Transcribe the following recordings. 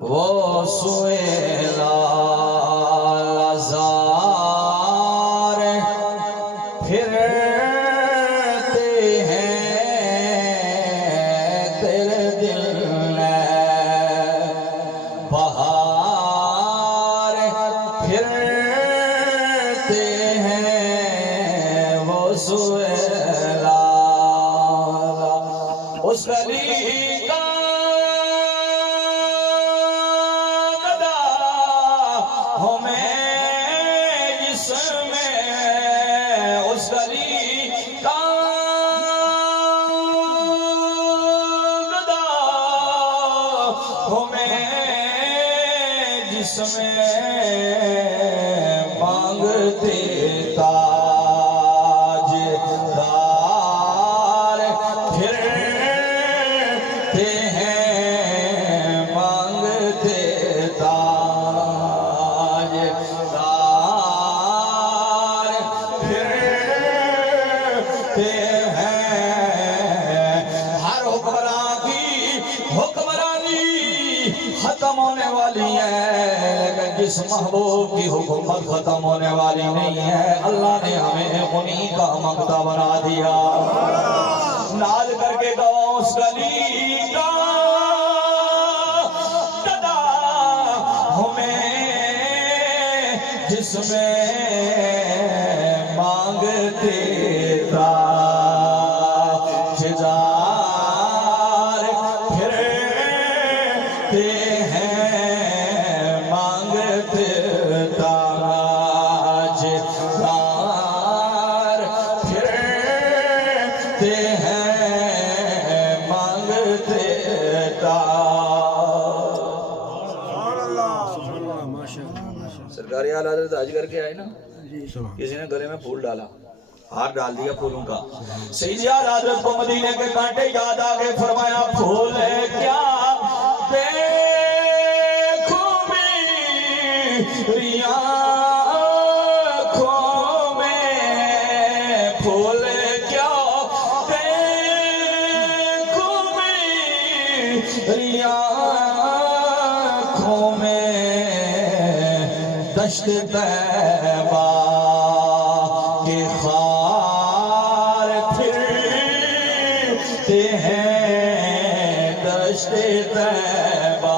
وہ سویلا لزار پھرتے ہیں تیرے دل میں بہار پھرتے ہیں وہ سویلا اس گلی کا گدا ہوں میں جس میں اس گلی کا گدا ہوں میں جس میں مانگتے تاج دار پھرتے ہیں مانگتے تاج دار پھرتے ہیں ہر حکمراں کی حکمرانی ختم ہونے والی ہے لیکن جس محبوب کی حکومت ختم ہونے والی نہیں ہے اللہ نے ہمیں انہی کا مقتدی بنا دیا ناز کر کے گو اس گلی کا گدا ہوں میں جس میں مانگتے تاجدار پھرتے ہیں مانگتے تاجدار پھرتے ہیں مانگتے سرکاری اعلیٰ حضرت حج کر کے آئے نا کسی نے گلے میں پھول ڈالا ہار ڈال دیا پھولوں کا سیدی اعلیٰ حضرت کو مدینے کے کانٹے یاد آگے فرمایا پھول ہے کیا دیکھوں میری آنکھوں میں پھول کیا دیکھوں میری آنکھوں میں دشت طیبہ کے خار پھرتے ہیں دشت طیبہ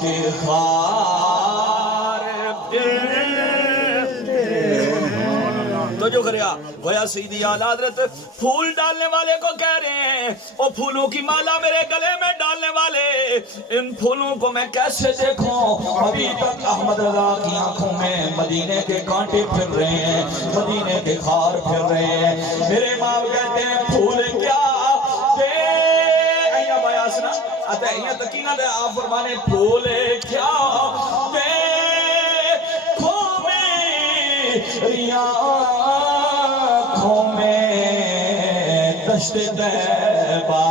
کے خار پھرتے ہیں تو جو کریا گویا سیدی اعلیٰ حضرت پھول ڈالنے والے کو کہہ رہے ہیں وہ پھولوں کی مالا میرے گلے میں ڈالنے والے ان پھولوں کو میں کیسے دیکھوں ابھی تک احمد رضا کی آنکھوں میں مدینے کے کانٹے پھر رہے ہیں مدینے کے خار پھر رہے ہیں میرے امام کہتے ہیں پھول کیا دے ایہ بیاسنا آتا ہے ایہ تکینہ دے آپ فرمانے پھول کیا دیکھوں میری آنکھوں میں دشت طیبہ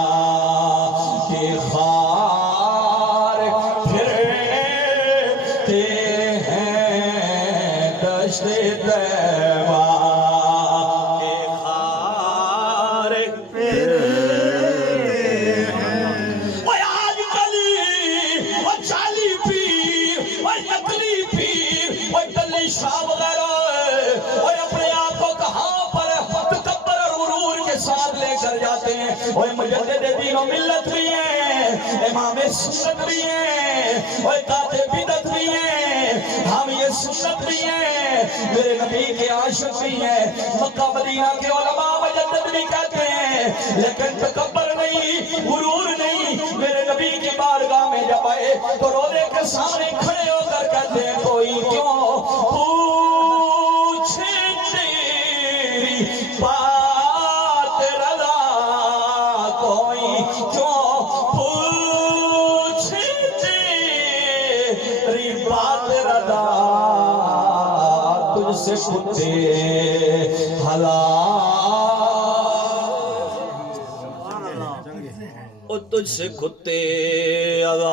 کے خار پھرتے ہیں دشت طیبہ کے خار پھرتے ہیں وہ آج کلی وہ چالی پیر وہ نقلی پیر وہ دلی شاہ وغیرہ وہ اپنے آپ کو کہاں پر تکبر اور غرور کے ساتھ لے کر جاتے ہیں وہ مجدد دین و ملت بھی ہیں امام سنت بھی ہیں وہ قاطع بدعت بھی ہیں حامی سنت بھی ہیں میرے نبی کے عاشق بھی ہیں مکہ مدینہ کے علماء مجدد بھی کہتے ہیں لیکن تکبر نہیں غرور نہیں میرے نبی کی بارگاہ میں جب آئے تو روزے کے سامنے کھڑے ہو کر کہتے ہیں کوئی کیوں پوچھے تیری بات رضا کوئی کیوں پوچھے تیری بات رضا تجھ سے کتے حلال تجھ سے کتے عذار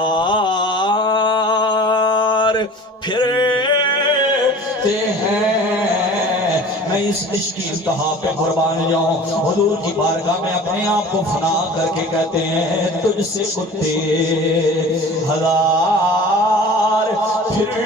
پھرتے ہیں میں اس عشق کی انتہا پہ قربان جاؤں حضور کی بارگاہ میں اپنے آپ کو فنا کر کے کہتے ہیں تجھ سے کتے ہزار پھر